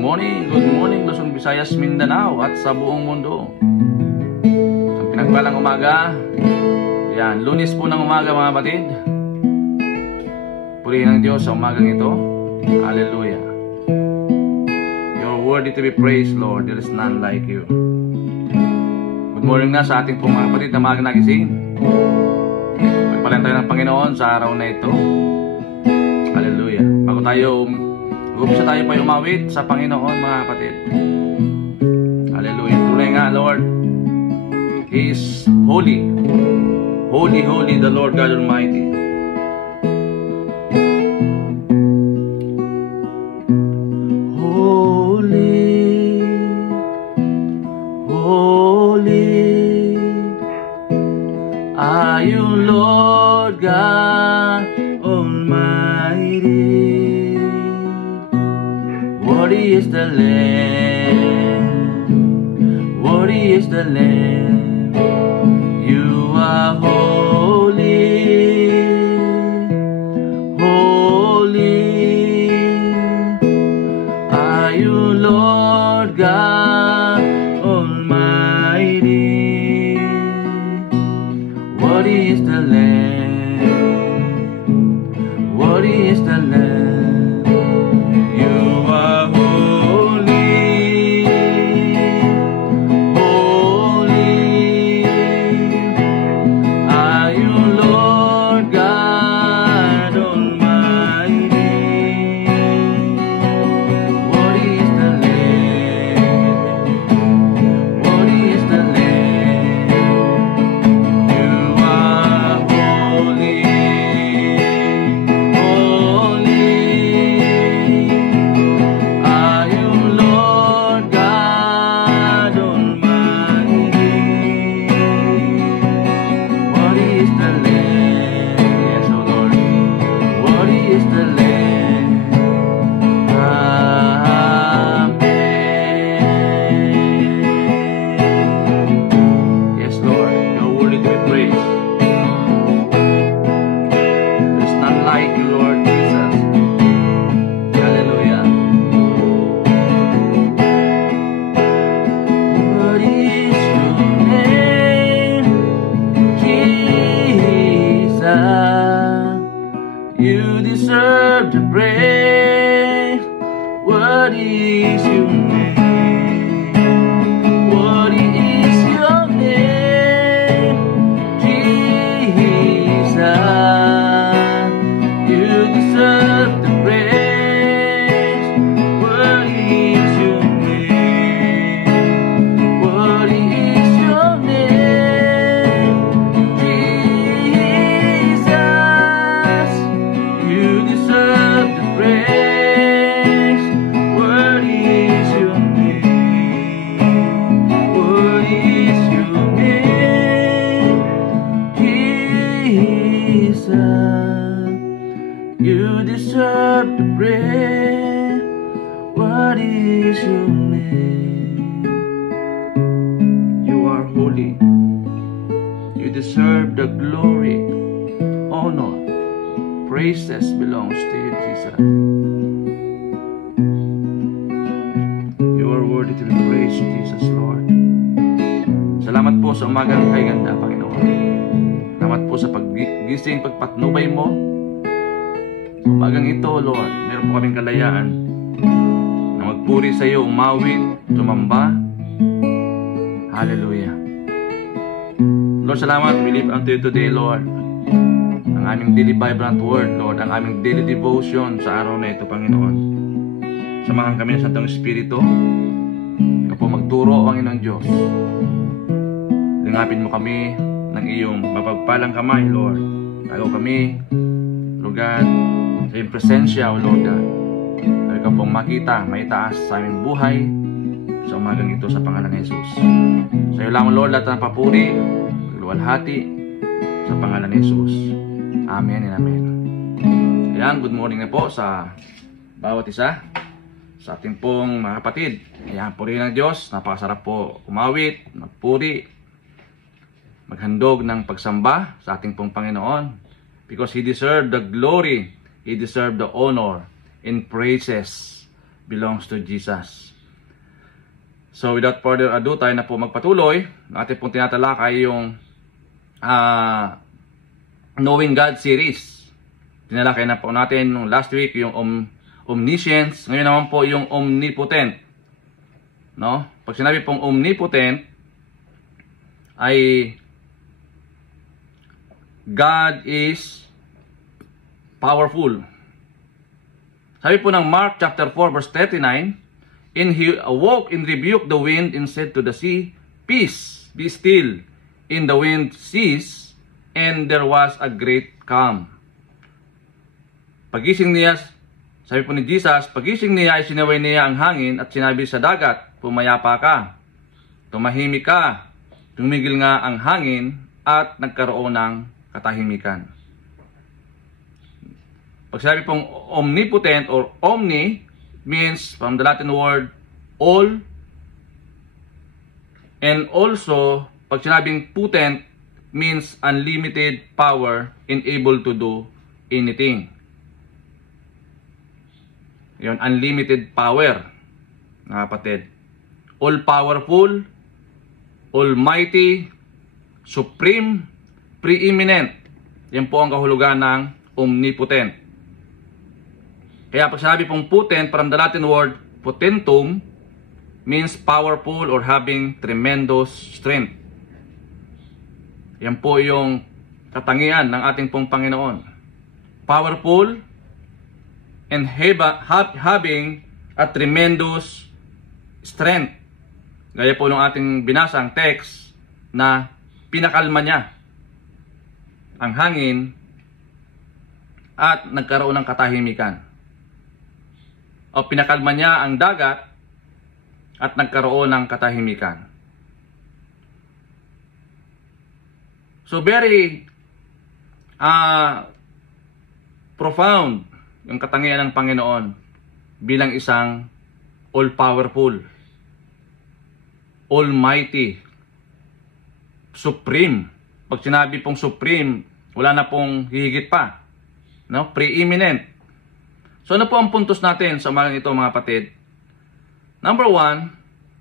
good morning Luzon, Visayas, Mindanao at sa buong mundo. Ang pinagpalang umaga, yan, Lunes po ng umaga mga kapatid. Purihin ng Diyos sa umagang ito. Hallelujah. You're worthy to be praised, Lord. There is none like you. Good morning na sa ating pong mga kapatid na maagang nagising. Pagpalan tayo ng Panginoon sa araw na ito. Hallelujah. Bago tayo umpisa tayo pa umawit sa Panginoon mga kapatid. Hallelujah. Tunay nga, Lord, He is holy. Holy, holy, the Lord God Almighty. Holy, holy are you, Lord God Almighty. Worthy is the Lamb, worthy is the Lamb. You are holy, holy are you, Lord God Almighty. Worthy is the Lamb, worthy is the Lamb. You deserve the praise. What is your name? What is your name? Jesus. You deserve the praise. What is your name? What is your name? Jesus. You deserve the praise. What is your name? What is your name? Jesus. You deserve the praise. What is your name? You are holy. You deserve the glory, honor, praises belongs to you, Jesus. You are worthy to be praised, Jesus, Lord. Salamat po sa umagang kay ganda, Panginoon. Salamat po sa paggising, pagpatnubay mo. Sa umagang ito, Lord, meron po kaming kalayaan na magpuri sa iyo, umawit, tumamba. Hallelujah. Lord, salamat. We live unto you today, Lord. Ang aming daily vibrant word, Lord, ang aming daily devotion sa araw na ito, Panginoon. Samahan kami ng Santong Espiritu. Ikaw po magturo, Panginoon Diyos. Lingapin mo kami ng iyong mapagpalang kamay, Lord. Tagaw kami, Lord God, sa iyong presensya, O Lord God. At ikaw pong makita, maitaas sa aming buhay sa umagang ito sa pangalan ng Jesus. Sa iyo lang, Lord, lahat ng papuri, luwalhati sa pangalan ng Jesus. Amen and amen. Ayan, good morning na po sa bawat isa, sa ating pong mga kapatid. Ayan, puri ng Diyos. Napakasarap po umawit, magpuri, maghandog ng pagsamba sa ating pong Panginoon. Because He deserved the glory, He deserved the honor and praises belongs to Jesus. So without further ado, tayo na po magpatuloy. Atin pong tinatalakay yung Knowing God series. Tinalakay na po natin nung last week yung omniscience. Ngayon naman po yung omnipotent. No? Pag sinabi pong omnipotent, ay God is powerful. Sabi po ng Mark chapter 4 verse 39, and he awoke and rebuked the wind and said to the sea, Peace, be still. And the wind ceased, and there was a great calm. Pagising niya, sabi po ni Jesus, pagising niya ay sinaway niya ang hangin at sinabi sa dagat, pumayapa ka, tumahimik ka. Tumigil nga ang hangin at nagkaroon ng katahimikan. Pag sinabi pong omnipotent or omni means from the Latin word all, and also pag sinabing potent means unlimited power and able to do anything. Yun, unlimited power, mga kapatid. All powerful, almighty, supreme, preeminent. Yan po ang kahulugan ng omnipotent. Kaya pag sinabi pong potent, from the Latin word potentum, means powerful or having tremendous strength. Yan po yung katangian ng ating pong Panginoon. Powerful and having a tremendous strength. Gaya po ng ating binasang text na pinakalma niya ang hangin at nagkaroon ng katahimikan. O pinakalma niya ang dagat at nagkaroon ng katahimikan. So very profound yung katangian ng Panginoon bilang isang all-powerful, almighty, supreme. Pag sinabi pong supreme, wala na pong hihigit pa. No? Preeminent. So ano po ang puntos natin sa umagang ito, mga kapatid? Number 1,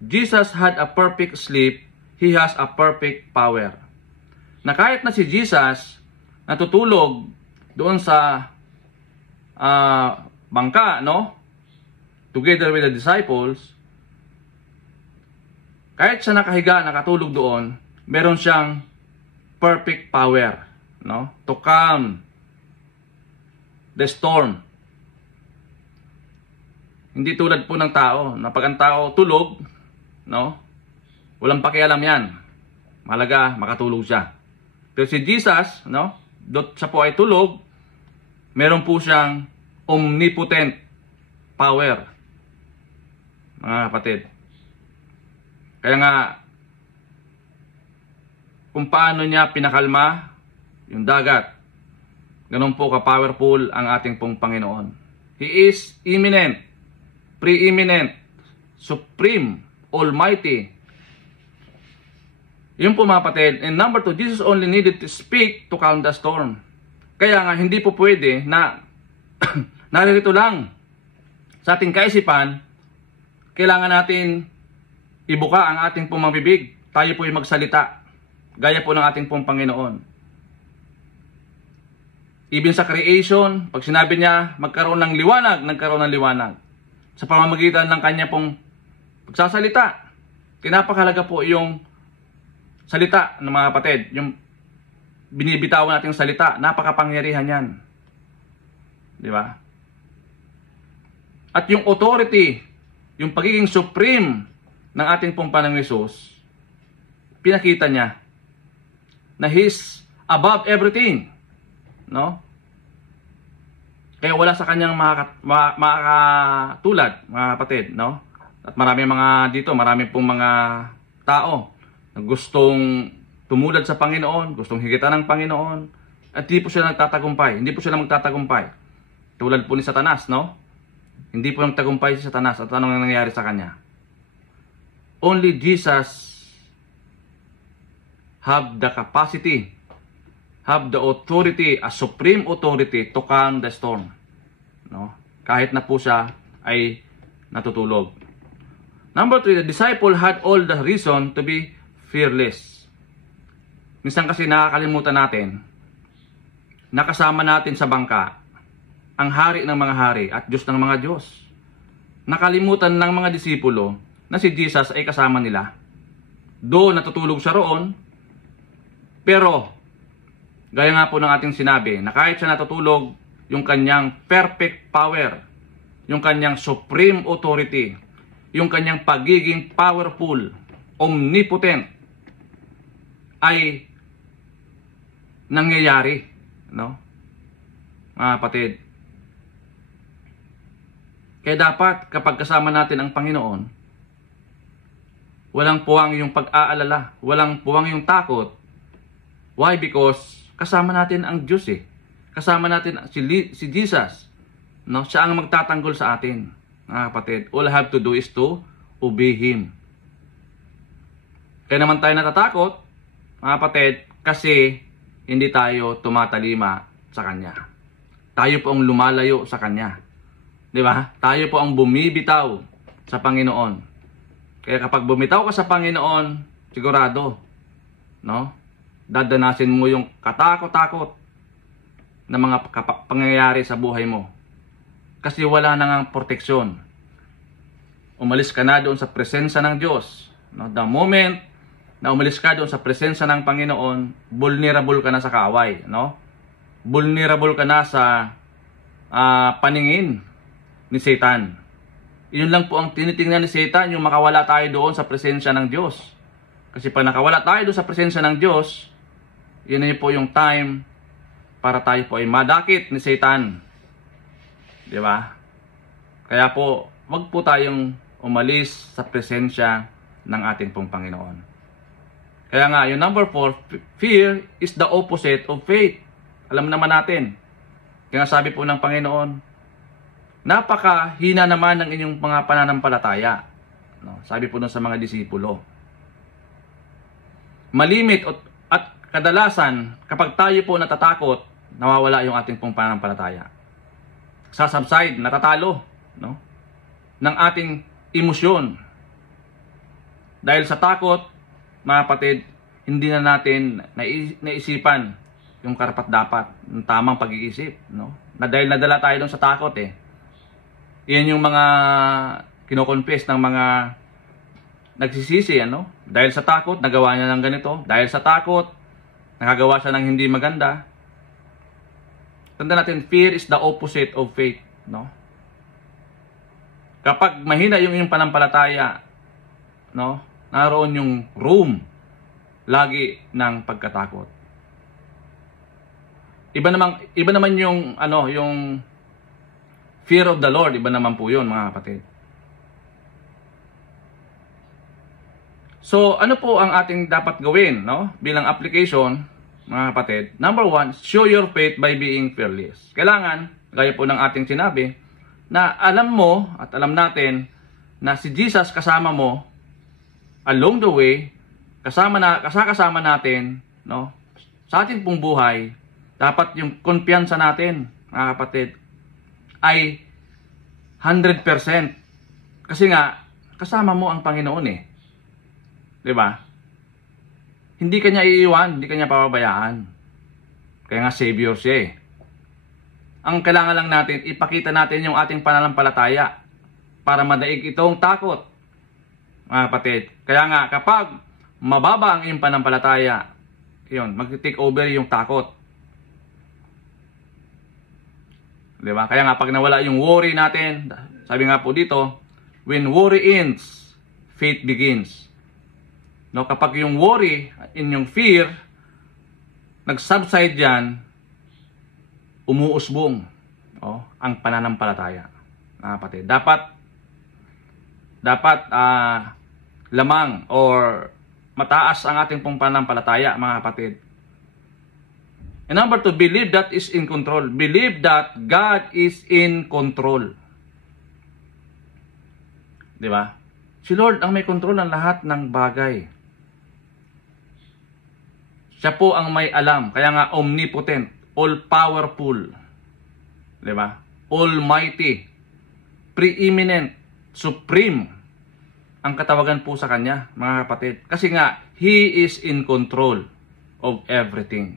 Jesus had a perfect sleep. He has a perfect power. Na kahit na si Jesus natutulog doon sa bangka, no? Together with the disciples, kahit siya nakahiga, nakatulog doon, meron siyang perfect power, no? To calm the storm. Hindi tulad po ng tao, na pag ang tao tulog, no? Walang pakialam yan. Mahalaga, makatulog siya. Pero si Jesus, no? Dot siya po ay tulog, meron po siyang omnipotent power. Mga kapatid. Kaya nga, kung paano niya pinakalma yung dagat, ganun po ka-powerful ang ating pong Panginoon. He is imminent, preeminent, supreme, almighty. Yun po, mga kapatid. And number 2, Jesus only needed to speak to calm the storm. Kaya nga, hindi po pwede na naririto lang sa ating kaisipan, kailangan natin ibuka ang ating pong mga bibig. Tayo po yung magsalita. Gaya po ng ating pong Panginoon. Even sa creation, pag sinabi niya magkaroon ng liwanag, nagkaroon ng liwanag. Sa pamamagitan ng kanya pong pagsasalita. Kinapakalaga po yung salita ng mga kapatid. Yung binibitawan nating salita, napakapangyarihan yan. Di ba? At yung authority, yung pagiging supreme ng ating pong Panginoong Hesus, pinakita niya na He's above everything. No? Kaya wala sa kanyang makakatulad, mga kapatid, no? At marami pong mga tao na gustong tumulad sa Panginoon, gustong higitan ng Panginoon, at hindi po sila nagtatagumpay. Hindi po sila magtatagumpay. Tulad po ni Satanas, no? Hindi po nagtagumpay si Satanas. At anong nangyayari sa kanya? Only Jesus have the capacity, have the authority, a supreme authority to calm the storm. No? Kahit na po siya ay natutulog. Number 3, the disciple had all the reason to be fearless. Minsan kasi nakakalimutan natin, nakasama natin sa bangka ang hari ng mga hari at Diyos ng mga Diyos. Nakalimutan ng mga disipulo na si Jesus ay kasama nila. Doon natutulog siya roon, pero gaya nga po ng ating sinabi, na kahit siya natutulog, yung kanyang perfect power, yung kanyang supreme authority, yung kanyang pagiging powerful, omnipotent, ay nangyayari, no? Mga kapatid. Kaya dapat kapag kasama natin ang Panginoon, walang puwang yung pag-aalala, walang puwang yung takot. Why? Because kasama natin ang Diyos eh. Kasama natin si Jesus. No? Siya ang magtatanggol sa atin. Mga kapatid, all I have to do is to obey Him. Kaya naman tayo natatakot, mga kapatid, kasi hindi tayo tumatalima sa Kanya. Tayo po ang lumalayo sa Kanya. Di ba? Tayo po ang bumibitaw sa Panginoon. Kaya kapag bumitaw ka sa Panginoon, sigurado, no? Dadanasin mo yung katakot-takot na mga pangyayari sa buhay mo. Kasi wala na ngang proteksyon. Umalis ka na doon sa presensya ng Diyos. No? The moment na umalis ka doon sa presensya ng Panginoon, vulnerable ka na sa kaaway. No? Vulnerable ka na sa paningin ni Satan. Yun lang po ang tinitingnan ni Satan, yung makawala tayo doon sa presensya ng Diyos. Kasi pag nakawala tayo doon sa presensya ng Diyos, yun na po yung time para tayo po ay madakit ni Satan. Di ba? Kaya po, wag po tayong umalis sa presensya ng ating pong Panginoon. Kaya nga, yung number 4, fear is the opposite of faith. Alam naman natin. Kaya sabi po ng Panginoon, napakahina naman ng inyong mga pananampalataya. No? Sabi po nun sa mga disipulo. Malimit at kadalasan, kapag tayo po natatakot, nawawala yung ating pong pananampalataya. Sasubside, natatalo, no? ng ating emosyon. Dahil sa takot, mga kapatid, hindi na natin naisipan yung karapat-dapat, yung tamang pag-iisip. No? Na dahil nadala tayo doon sa takot eh. Yan yung mga kinoconfess ng mga nagsisisi, ano? Dahil sa takot, nagawa niya ng ganito. Dahil sa takot, nakagawa siya ng hindi maganda. Tanda natin, fear is the opposite of faith, no? Kapag mahina yung inyong panampalataya, no? Naroon yung room lagi ng pagkatakot. Iba naman yung yung fear of the Lord, iba naman po 'yon, mga kapatid. So, ano po ang ating dapat gawin, no? Bilang application, mga kapatid. Number 1, show your faith by being fearless. Kailangan, gaya po ng ating sinabi, na alam mo at alam natin na si Jesus kasama mo along the way, kasama natin, no? Sa ating pong buhay, dapat yung kumpiyansa natin, mga kapatid, ay 100%. Kasi nga, kasama mo ang Panginoon eh. Diba? Hindi kanya iiwan, hindi kanya papabayaan. Kaya nga Savior siya eh. Ang kailangan lang natin, ipakita natin yung ating pananampalataya para madaig itong takot, mga kapatid. Kaya nga, kapag mababa ang iyong pananampalataya, yun, mag-take over yung takot. Diba? Kaya nga, pag nawala yung worry natin, sabi nga po dito, when worry ends, faith begins. No, kapag yung worry, in yung fear, nag-subside yan, umuusbong ang pananampalataya. Kapatid. Dapat lamang or mataas ang ating pong pananampalataya, mga kapatid. And number 2, believe that is in control. Believe that God is in control. Diba? Si Lord ang may control ng lahat ng bagay. Siya po ang may alam. Kaya nga omnipotent, all-powerful. Diba? Almighty, preeminent, supreme ang katawagan po sa Kanya, mga kapatid. Kasi nga, He is in control of everything.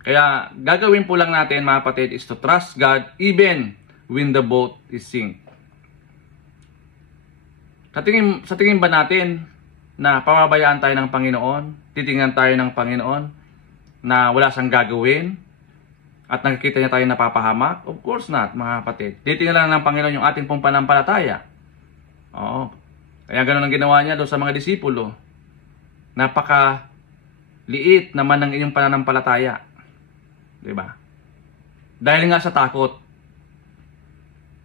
Kaya, gagawin po lang natin, mga kapatid, is to trust God even when the boat is sink. Sa tingin ba natin na pababayaan tayo ng Panginoon, titingnan tayo ng Panginoon na wala siyang gagawin at nakikita niya tayo napapahamak? Of course not, mga kapatid. Titingnan lang ng Panginoon yung ating pong panampalataya. Oo. Kaya ganoon ang ginawa niya doon sa mga disipulo. Napaka-liit naman ng inyong pananampalataya. Diba? Dahil nga sa takot.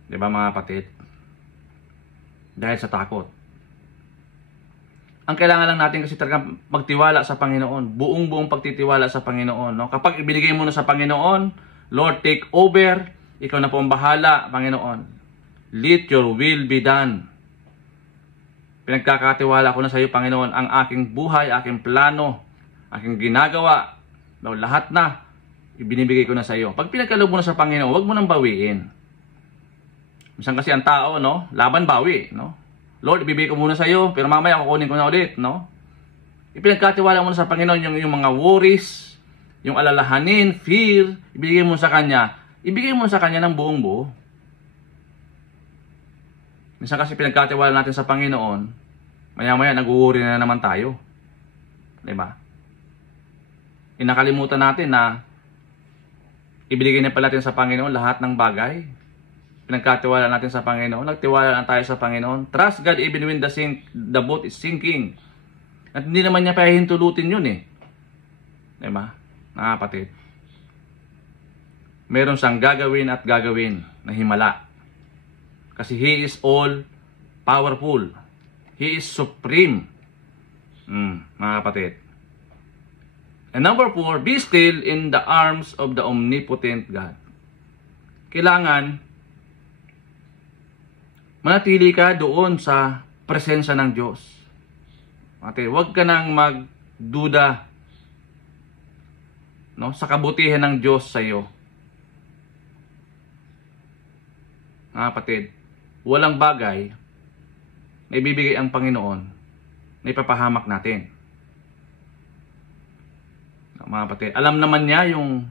Diba, mga kapatid? Dahil sa takot. Ang kailangan lang natin kasi talagang magtiwala sa Panginoon. Buong pagtitiwala sa Panginoon. No? Kapag ibinigay mo na sa Panginoon, Lord, take over. Ikaw na po ang bahala, Panginoon. Let your will be done. Pinagkakatiwala ko na sa iyo, Panginoon, ang aking buhay, aking plano, aking ginagawa. No, lahat na, ibinibigay ko na sa iyo. Pag pinagkaloob mo na sa Panginoon, huwag mo nang bawiin. Minsan kasi ang tao, no, laban bawi, no? Lord, ibibigay ko muna sa iyo, pero mamaya kukunin ko na ulit, no? Ipinagkatiwala mo na sa Panginoon yung mga worries, yung alalahanin, fear, ibigay mo sa Kanya. Ibigay mo sa Kanya ng buong buo. Minsan kasi pinagkatiwala natin sa Panginoon, maya-maya nag-worry na naman tayo. Diba? Inakalimutan natin na ibigay na pala natin sa Panginoon lahat ng bagay. Pinagkatiwala natin sa Panginoon, nagtiwala lang tayo sa Panginoon. Trust God even when the boat is sinking. At hindi naman niya pahihintulutin yun eh. Diba? Mga kapatid. Meron siyang gagawin at gagawin na himala. Kasi He is all powerful. He is supreme. Mga kapatid. And number 4, be still in the arms of the omnipotent God. Kailangan manatili ka doon sa presensya ng Diyos. Okay, huwag ka nang magduda, no, sa kabutihan ng Diyos sa iyo. Mga kapatid, walang bagay na ibibigay ang Panginoon na ipapahamak natin. Mga kapatid, alam naman niya yung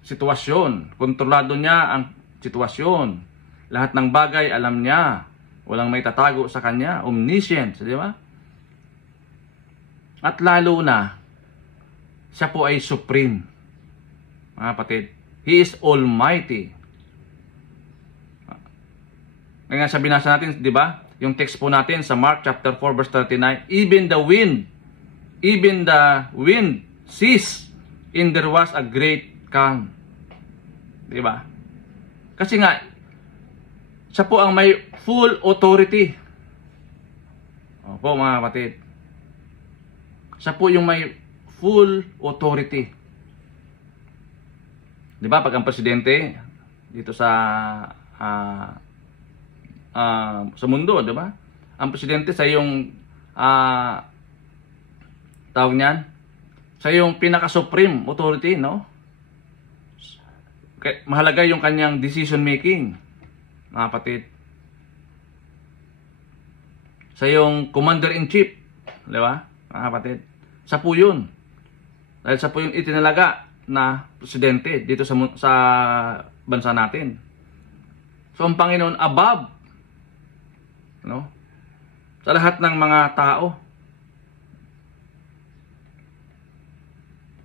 sitwasyon. Kontrolado niya ang sitwasyon. Lahat ng bagay alam niya. Walang may tatago sa Kanya. Omniscient, di ba? At lalo na, siya po ay supreme. Mga kapatid, He is almighty. Kaya sa binasa natin, di ba? Yung text po natin sa Mark chapter 4 verse 39, even the wind ceased, and there was a great calm. Di ba? Kasi nga, siya po ang may full authority. Opo, mga kapatid. Siya po yung may full authority. Di ba? Pag ang presidente dito sa mundo, di ba? Ang presidente sa yung tawag niyan, sa yung pinaka-supreme authority, no? Mahalaga yung kanyang decision making, mga kapatid. Sa yung commander-in-chief, di ba? Mga kapatid. Sa po yun. Dahil sa po yung itinalaga na presidente dito sa bansa natin. So ang Panginoon above, no? Sa lahat ng mga tao.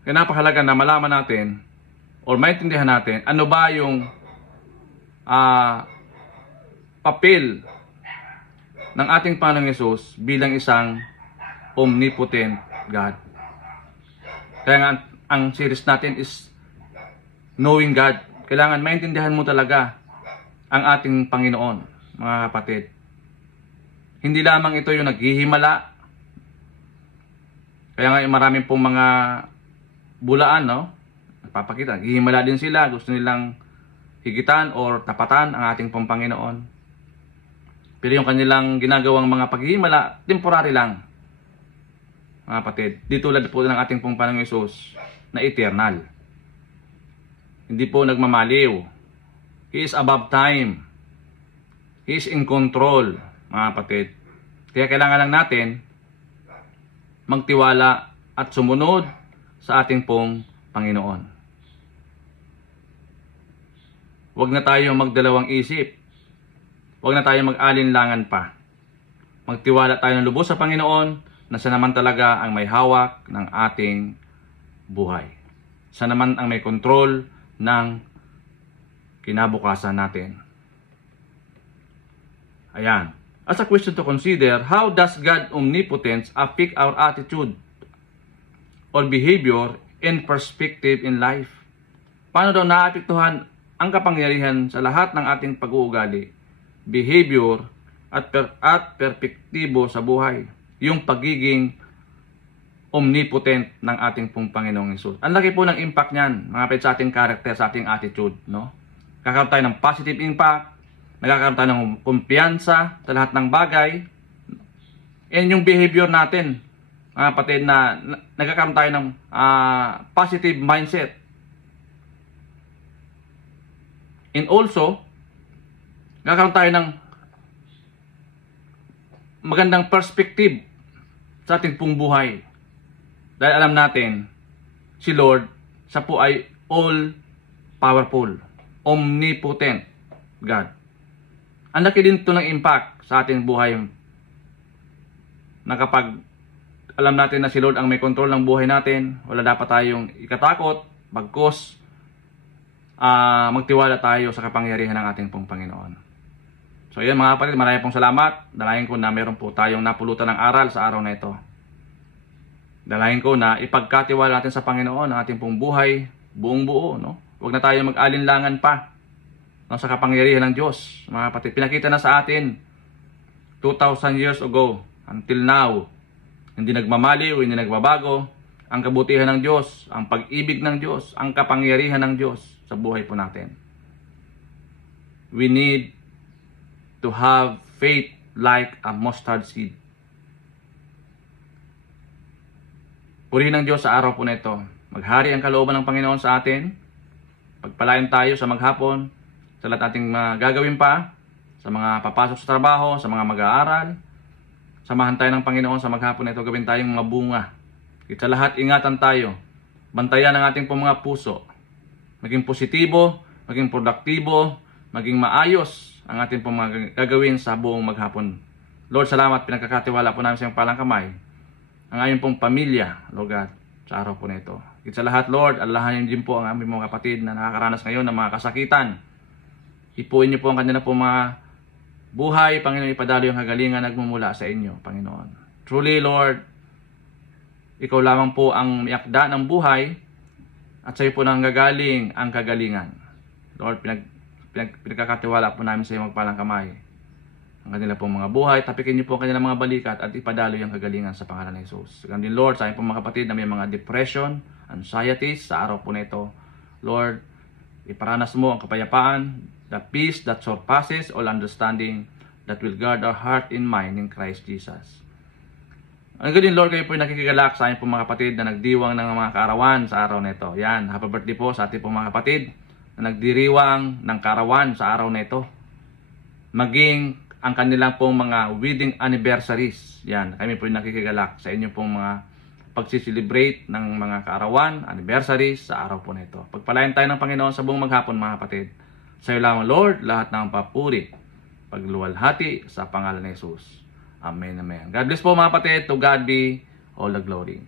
Kaya napakahalaga na malaman natin or maintindihan natin ano ba yung papel ng ating Panginoong Hesus bilang isang omnipotent God. Kaya nga ang series natin is Knowing God. Kailangan maintindihan mo talaga ang ating Panginoon, mga kapatid. Hindi lamang ito yung naghihimala. Kaya nga maraming pong mga bulaan, no? Nagpapakita, naghihimala din sila. Gusto nilang higitan or tapatan ang ating pong Panginoon. Pero yung kanilang ginagawang mga paghihimala, temporary lang. Mga kapatid, di tulad po ng ating pong Panginoong Hesus na eternal. Hindi po nagmamaliw. He is above time. He is in control, mga kapatid. Kaya kailangan lang natin magtiwala at sumunod sa ating pong Panginoon. Huwag na tayong magdalawang isip. Huwag na tayong mag-alinlangan pa. Magtiwala tayo ng lubos sa Panginoon na siya naman talaga ang may hawak ng ating buhay. Siya naman ang may kontrol ng kinabukasan natin. Ayan. As a question to consider, how does God's omnipotence affect our attitude or behavior and perspective in life? Paano daw naapektuhan ang kapangyarihan sa lahat ng ating pag-uugali, behavior, at perspektibo sa buhay? Yung pagiging omnipotent ng ating pong Panginoong Hesus. Ang laki po ng impact niyan, mga kapatid, sa ating character, sa ating attitude, no? Kakaroon tayo ng positive impact, nagkakaroon tayo ng kumpiyansa sa lahat ng bagay, and yung behavior natin, mga kapatid, na nagkakaroon tayo ng positive mindset. And also, nagkakaroon tayo ng magandang perspective sa ating pong buhay. Dahil alam natin, si Lord, siya po ay all-powerful, omnipotent God. Ang laki din ito ng impact sa ating buhay na kapag alam natin na si Lord ang may control ng buhay natin, wala dapat tayong ikatakot, bagkus magtiwala tayo sa kapangyarihan ng ating pong Panginoon. So yan mga kapatid, marami pong salamat. Dalayan ko na meron po tayong napulutan ng aral sa araw na ito. Dalayan ko na ipagkatiwala natin sa Panginoon ang ating pong buhay, buong buo. No? Huwag na tayo mag-alinlangan pa sa kapangyarihan ng Diyos. Mga kapatid, pinakita na sa atin 2,000 years ago until now. Hindi nagmamaliw, hindi nagbabago ang kabutihan ng Diyos, ang pag-ibig ng Diyos, ang kapangyarihan ng Diyos sa buhay po natin. We need to have faith like a mustard seed. Purihin ng Diyos sa araw po na ito. Maghari ang kalooban ng Panginoon sa atin. Pagpalain tayo sa maghapon, sa lahat ating gagawin pa, sa mga papasok sa trabaho, sa mga mag-aaral. Samahan tayo ng Panginoon sa maghapon na ito. Gawin tayong mga bunga. Sa lahat, ingatan tayo. Bantayan ang ating mga puso. Maging positibo, maging produktibo, maging maayos ang ating mga gagawin sa buong maghapon. Lord, salamat. Pinagkakatiwala po namin sa iyong palang kamay ang ayon pong pamilya, Lord God, sa araw po nito. Sa lahat, Lord, alahanin din po ang aming mga kapatid na nakakaranas ngayon ng mga kasakitan. Ipuin niyo po ang kanila po mga buhay, Panginoon, ipadalo yung kagalingan nagmumula sa inyo, Panginoon. Truly, Lord, ikaw lamang po ang miakda ng buhay at sa iyo po nang gagaling ang kagalingan. Lord, pinagkakatiwala po namin sa iyo magpalang kamay ang kanila pong mga buhay. Tapikin niyo po ang kanilang mga balikat at ipadalo yung kagalingan sa pangalan ni Jesus. Ganun din, Lord, sa aming pong mga kapatid na may mga depression, anxieties sa araw po na ito. Lord, iparanas mo ang kapayapaan, the peace that surpasses all understanding, that will guard our heart and mind in Christ Jesus. Ang ganun, Lord, kayo po nakikigalak sa aming pong mga kapatid na nagdiwang ng mga kaarawan sa araw na ito. Yan, happy birthday po sa ating pong mga kapatid na nagdiriwang ng kaarawan sa araw na ito. Maging ang kanilang pong mga wedding anniversaries. Yan, kami po nakikigalak sa inyo pong mga pagsiselebrate ng mga kaarawan, anniversaries sa araw po na ito. Pagpalain tayo ng Panginoon sa buong maghapon, mga kapatid. Sa iyo lamang, Lord, lahat ng papuri, pagluwalhati sa pangalan ni Jesus. Amen, amen. God bless po, mga kapatid. To God be all the glory.